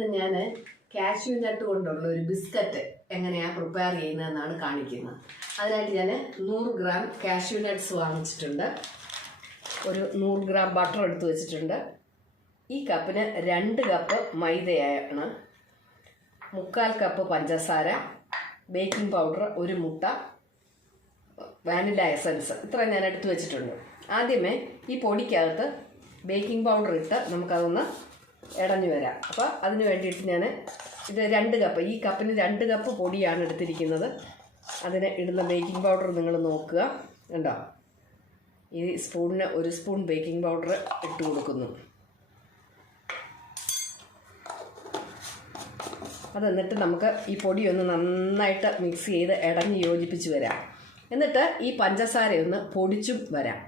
ഇന്ന് ഞാൻ cashew nut കൊണ്ടുള്ള ഒരു ബിസ്ക്കറ്റ് എങ്ങനെയാണ് പ്രിപ്പയർ ചെയ്യുന്നതെന്നാണ് കാണിക്കുന്നത്. അതിനായിട്ട് ഞാൻ 100 ഗ്രാം കാഷ്യൂ നട്ട്സ് വാങ്ങിച്ചിട്ടുണ്ട്. ഒരു 100 ഗ്രാം ബട്ടർ എടുത്ത് വെച്ചിട്ടുണ്ട്. ഈ കപ്പിന് 2 കപ്പ് മൈദയാണ്, 3/4 കപ്പ് പഞ്ചസാര, ബേക്കിംഗ് പൗഡർ, 1 മുട്ട, വാനില എസൻസ്, ഇത്ര ഞാൻ എടുത്ത് വെച്ചിട്ടുണ്ട്. ആദ്യമേ ഈ പൊടിക്കകത്ത് ബേക്കിംഗ് പൗഡർ ഇട്ട് നമുക്കതൊന്ന് ഇടഞ്ഞു വരാം. അപ്പോൾ അതിന് വേണ്ടിയിട്ട് ഞാൻ ഇത് 2 കപ്പ്, ഈ കപ്പിന് 2 കപ്പ് പൊടിയാണ് എടുത്തിരിക്കുന്നത്. അതിന് ഇടുന്ന ബേക്കിംഗ് പൗഡർ നിങ്ങൾ നോക്കുക, ഉണ്ടോ? ഈ സ്പൂണിന് 1 സ്പൂൺ ബേക്കിംഗ് പൗഡർ ഇട്ട് കൊടുക്കുന്നു. അത് എന്നിട്ട് നമുക്ക് ഈ പൊടി ഒന്ന് നന്നായിട്ട് മിക്സ് ചെയ്ത് ഇടഞ്ഞ് യോജിപ്പിച്ച് വരാം. എന്നിട്ട് ഈ പഞ്ചസാരയൊന്ന് പൊടിച്ചും വരാം.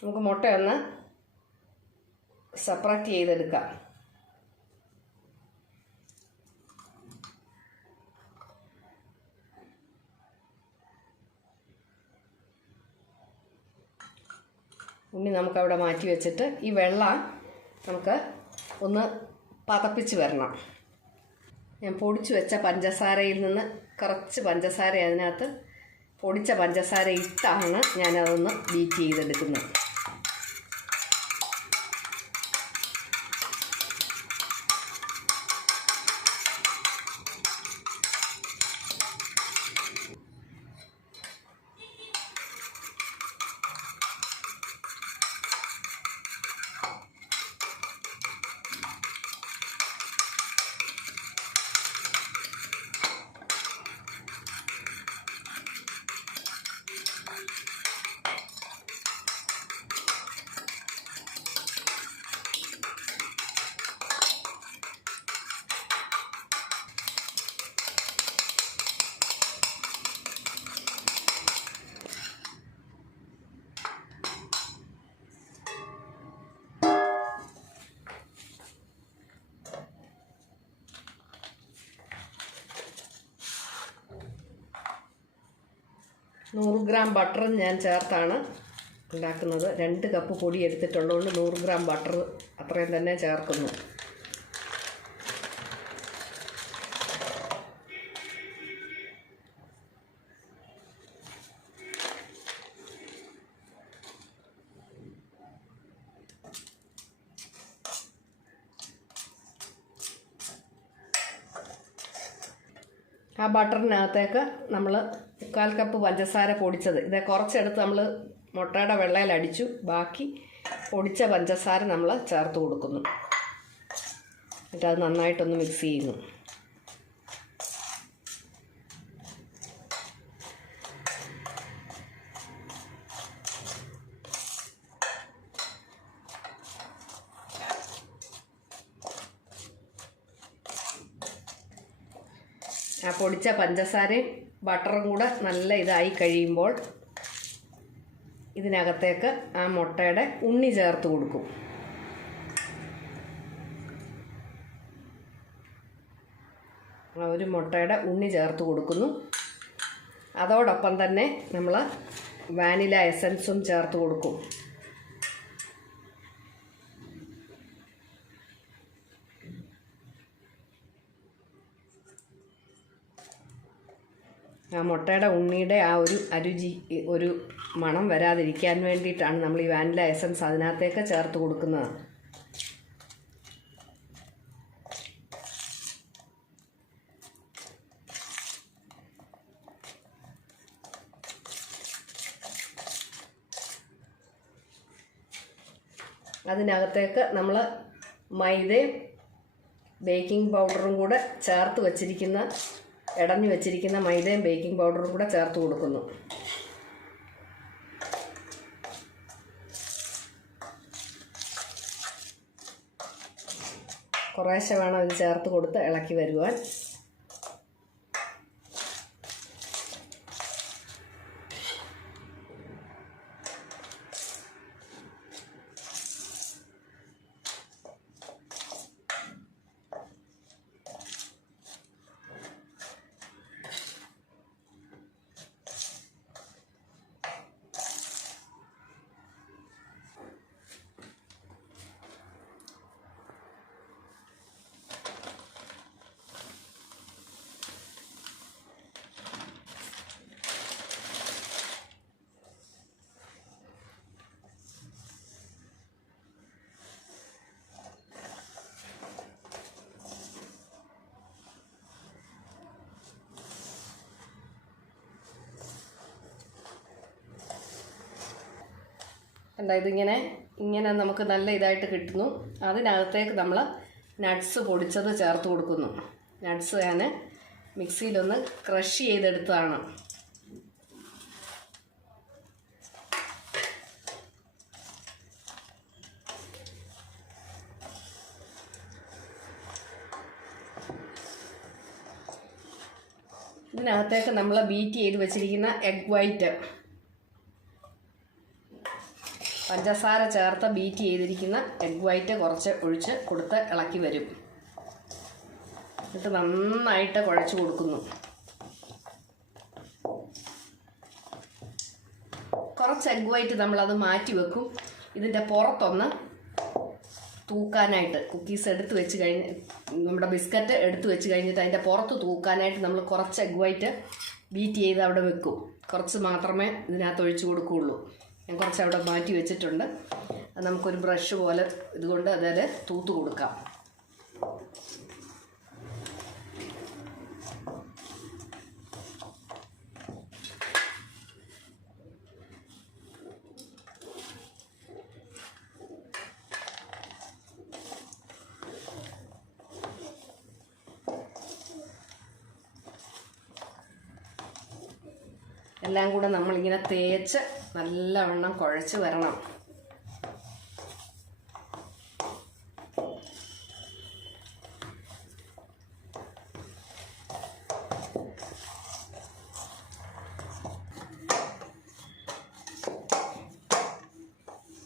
നമുക്ക് മുട്ടയൊന്ന് സെപ്പറേറ്റ് ചെയ്തെടുക്കാം. ഉണ്ണി നമുക്കവിടെ മാറ്റി വെച്ചിട്ട് ഈ വെള്ളം നമുക്ക് ഒന്ന് പതപ്പിച്ച് വരണം. ഞാൻ പൊടിച്ചു വെച്ച പഞ്ചസാരയിൽ നിന്ന് കുറച്ച് പഞ്ചസാര അതിനകത്ത് പൊടിച്ച പഞ്ചസാര ഇട്ടാണ് ഞാനതൊന്ന് ബീറ്റ് ചെയ്തെടുക്കുന്നത്. നൂറ് ഗ്രാം ബട്ടർ ഞാൻ ചേർത്താണ് ഉണ്ടാക്കുന്നത്. 2 കപ്പ് പൊടി എടുത്തിട്ടുള്ളതുകൊണ്ട് 100 ഗ്രാം ബട്ടർ അത്രയും തന്നെ ചേർക്കുന്നു. ആ ബട്ടറിനകത്തേക്ക് നമ്മൾ 1/4 കപ്പ് പഞ്ചസാര പൊടിച്ചത്, ഇത് കുറച്ചെടുത്ത് നമ്മൾ മുട്ടയുടെ വെള്ളയിൽ അടിച്ചു, ബാക്കി പൊടിച്ച പഞ്ചസാര നമ്മൾ ചേർത്ത് കൊടുക്കുന്നു. എന്നിട്ട് അത് നന്നായിട്ടൊന്ന് മിക്സ് ചെയ്യുന്നു. ആ പൊടിച്ച പഞ്ചസാരയും ബട്ടറും കൂടെ നല്ല ഇതായി കഴിയുമ്പോൾ ഇതിനകത്തേക്ക് ആ മുട്ടയുടെ ഉണ്ണി ചേർത്ത് കൊടുക്കും. ആ ഒരു മുട്ടയുടെ ഉണ്ണി ചേർത്ത് കൊടുക്കുന്നു. അതോടൊപ്പം തന്നെ നമ്മൾ വാനില എസൻസും ചേർത്ത് കൊടുക്കും. ആ മുട്ടയുടെ ഉണ്ണിയുടെ ആ ഒരു അരുചി, ഒരു മണം വരാതിരിക്കാൻ വേണ്ടിയിട്ടാണ് നമ്മൾ ഈ വാനില എസൻസ് അതിനകത്തേക്ക് ചേർത്ത് കൊടുക്കുന്നത്. അതിനകത്തേക്ക് നമ്മൾ മൈദയും ബേക്കിംഗ് പൗഡറും കൂടെ ചേർത്ത് വച്ചിരിക്കുന്ന, ഇടഞ്ഞു വെച്ചിരിക്കുന്ന മൈദയും ബേക്കിംഗ് പൗഡറും കൂടെ ചേർത്ത് കൊടുക്കുന്നു. കുറേശ്ശെ വേണം ഇത് ചേർത്ത് കൊടുത്ത് ഇളക്കി വരുവാൻ. കണ്ടോ, ഇങ്ങനെ നമുക്ക് നല്ല ഇതായിട്ട് കിട്ടുന്നു. അതിനകത്തേക്ക് നമ്മൾ നട്ട്സ് പൊടിച്ചത് ചേർത്ത് കൊടുക്കുന്നു. നട്ട്സ് ഞാൻ മിക്സിയിലൊന്ന് ക്രഷ് ചെയ്തെടുത്തതാണ്. ഇതിനകത്തേക്ക് നമ്മൾ ബീറ്റ് ചെയ്ത് വെച്ചിരിക്കുന്ന എഗ് വൈറ്റ്, പഞ്ചസാര ചേർത്ത് ബീറ്റ് ചെയ്തിരിക്കുന്ന എഗ് വൈറ്റ് കുറച്ച് ഒഴിച്ച് കൊടുത്ത് ഇളക്കി വരും. എന്നിട്ട് നന്നായിട്ട് കുഴച്ച് കൊടുക്കുന്നു. കുറച്ച് എഗ് വൈറ്റ് നമ്മളത് മാറ്റി വെക്കും. ഇതിൻ്റെ പുറത്തൊന്ന് തൂക്കാനായിട്ട്, കുക്കീസ് എടുത്ത് വെച്ച് കഴിഞ്ഞ്, നമ്മുടെ ബിസ്ക്കറ്റ് എടുത്ത് വെച്ച് കഴിഞ്ഞിട്ട് അതിൻ്റെ പുറത്ത് തൂക്കാനായിട്ട് നമ്മൾ കുറച്ച് എഗ് വൈറ്റ് ബീറ്റ് ചെയ്ത് അവിടെ വെക്കും. കുറച്ച് മാത്രമേ ഇതിനകത്ത് ഒഴിച്ച് കൊടുക്കുകയുള്ളൂ. ഞാൻ കുറച്ച് അവിടെ മാറ്റി വെച്ചിട്ടുണ്ട്. അത് നമുക്കൊരു ബ്രഷ് പോലെ ഇതുകൊണ്ട് അതിൽ തൂത്ത് കൊടുക്കാം. എല്ലാം കൂടെ നമ്മളിങ്ങനെ തേച്ച് നല്ലവണ്ണം കുഴച്ച് വരണം.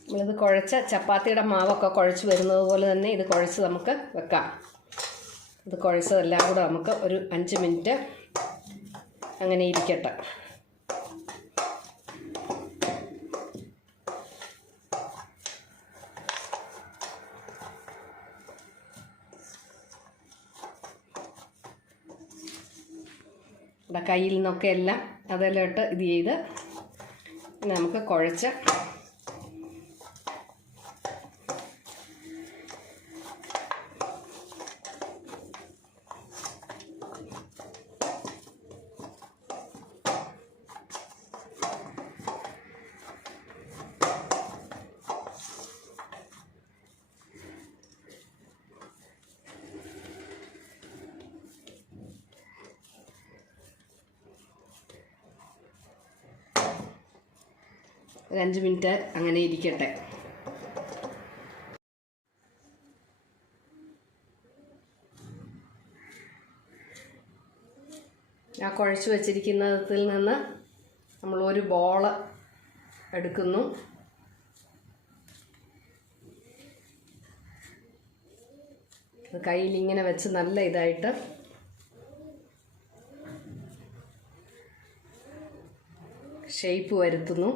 നമ്മളിത് കുഴച്ച ചപ്പാത്തിയുടെ മാവൊക്കെ കുഴച്ച് വരുന്നത് പോലെ തന്നെ ഇത് കുഴച്ച് നമുക്ക് വെക്കാം. ഇത് കുഴച്ചതെല്ലാം കൂടെ നമുക്ക് ഒരു 5 മിനിറ്റ് അങ്ങനെ ഇരിക്കട്ടെ. ഇവിടെ കയ്യിൽ നിന്നൊക്കെ എല്ലാം അതിലോട്ട് ഇത് ചെയ്ത് നമുക്ക് കുഴച്ച് ഒരു 5 മിനിറ്റ് അങ്ങനെ ഇരിക്കട്ടെ. ആ കുഴച്ച് വച്ചിരിക്കുന്നതിൽ നിന്ന് നമ്മൾ ഒരു ബോൾ എടുക്കുന്നു. അത് കയ്യിലിങ്ങനെ വെച്ച് നല്ല ഇതായിട്ട് ഷേപ്പ് വരുത്തുന്നു.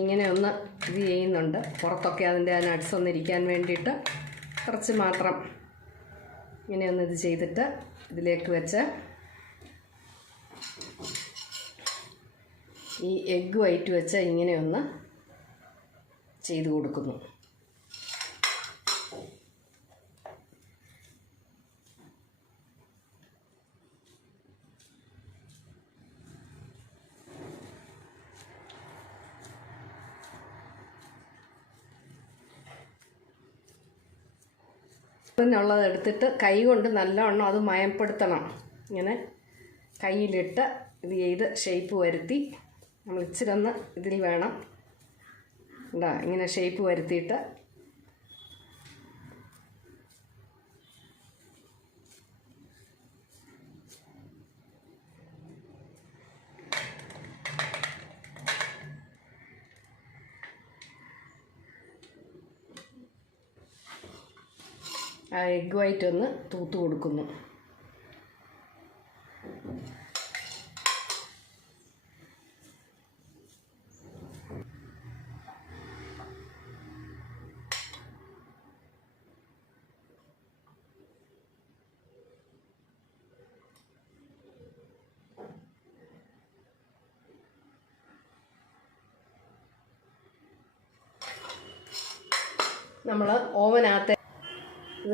ഇങ്ങനെ ഒന്ന് ഇത് ചെയ്യുന്നുണ്ട്. പുറത്തൊക്കെ അതിൻ്റെ നട്ട്സ് ഒന്ന് ഇരിക്കാൻ വേണ്ടിയിട്ട് കുറച്ച് മാത്രം ഇങ്ങനെ ഒന്ന് ഇത് ചെയ്തിട്ട് ഇതിലേക്ക് വെച്ച് ഈ എഗ്ഗ് വൈറ്റ് വെച്ച് ഇങ്ങനെ ഒന്ന് ചെയ്ത് കൊടുക്കുന്നു. ഉള്ളത് എടുത്തിട്ട് കൈ കൊണ്ട് നല്ലവണ്ണം അത് മയപ്പെടുത്തണം. ഇങ്ങനെ കയ്യിലിട്ട് ഇത് ചെയ്ത് ഷേപ്പ് വരുത്തി നമ്മൾ ഇച്ചിരി ഒന്ന് ഇതിൽ വേണം ഇങ്ങനെ ഷേപ്പ് വരുത്തിയിട്ട് ആ എഗ് വൈറ്റ് ഒന്ന് തൂത്ത് കൊടുക്കുന്നു.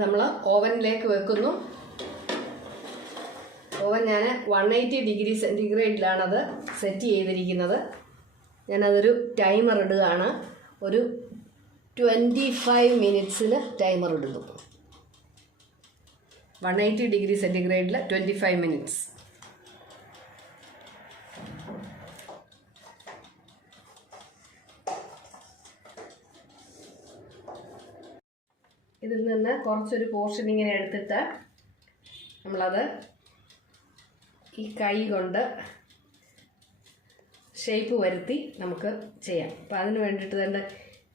നമ്മൾ ഓവനിലേക്ക് വെക്കുന്നു. ഓവൻ ഞാൻ 180 ഡിഗ്രി സെൻറ്റിഗ്രേഡിലാണത് സെറ്റ് ചെയ്തിരിക്കുന്നത്. ഞാനതൊരു ടൈമർ ഇടുകയാണ്. ഒരു 25 മിനിറ്റ്സിന് ടൈമർ ഇടുന്നു. 180 ഡിഗ്രി സെൻറ്റിഗ്രേഡിൽ 25 മിനിറ്റ്സ്. ഇതിൽ നിന്ന് കുറച്ചൊരു പോർഷൻ ഇങ്ങനെ എടുത്തിട്ട് നമ്മളത് ഈ കൈ കൊണ്ട് ഷേപ്പ് വരുത്തി നമുക്ക് ചെയ്യാം. അപ്പം അതിന് വേണ്ടിയിട്ട് തന്നെ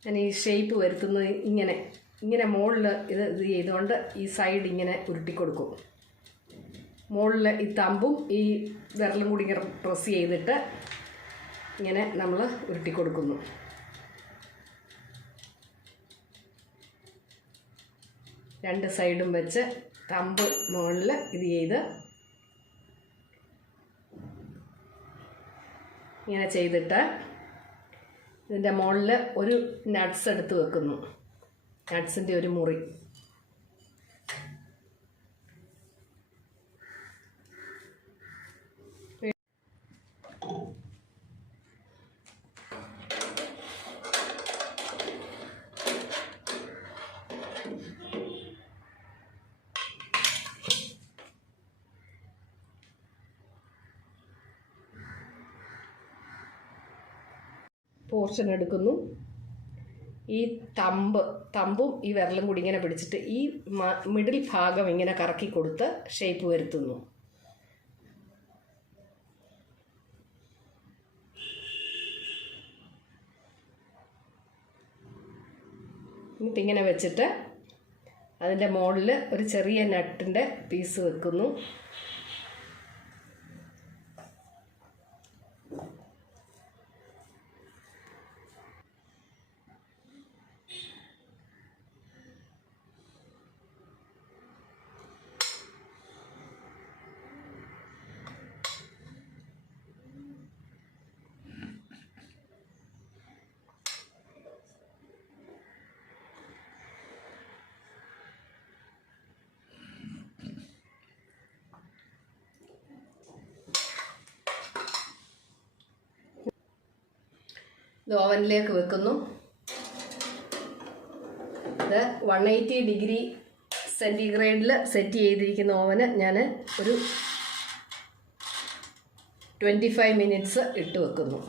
ഞാൻ ഈ ഷേപ്പ് വരുത്തുന്നത് ഇങ്ങനെ മുകളിൽ ഇത് ചെയ്തുകൊണ്ട് ഈ സൈഡ് ഇങ്ങനെ ഉരുട്ടി കൊടുക്കും. മുകളിൽ ഈ തമ്പും ഈ വിരലും കൂടി ഇങ്ങനെ പ്രസ് ചെയ്തിട്ട് ഇങ്ങനെ നമ്മൾ ഉരുട്ടി കൊടുക്കുന്നു. രണ്ട് സൈഡും വെച്ച് തമ്പ് മുകളിൽ ഇത് ചെയ്ത് ഇങ്ങനെ ചെയ്തിട്ട് ഇതിൻ്റെ മുകളിൽ ഒരു നട്ട്സ് എടുത്ത് വെക്കുന്നു. നട്ട്സിൻ്റെ ഒരു മുറി. പോർഷൻ എടുക്കുന്നു. ഈ തമ്പും ഈ വിരലും കൂടി ഇങ്ങനെ പിടിച്ചിട്ട് ഈ മിഡിൽ ഭാഗം ഇങ്ങനെ കറക്കി കൊടുത്ത് ഷേപ്പ് വരുത്തുന്നു. എന്നിട്ടിങ്ങനെ വെച്ചിട്ട് അതിൻ്റെ മുകളിൽ ഒരു ചെറിയ നട്ടിൻ്റെ പീസ് വെക്കുന്നു. ഇത് ഓവനിലേക്ക് വെക്കുന്നു. ഇത് 180 ഡിഗ്രി സെൻറ്റിഗ്രേഡിൽ സെറ്റ് ചെയ്തിരിക്കുന്ന ഓവന് ഞാൻ ഒരു 25 മിനിറ്റ്സ് ഇട്ട് വെക്കുന്നു.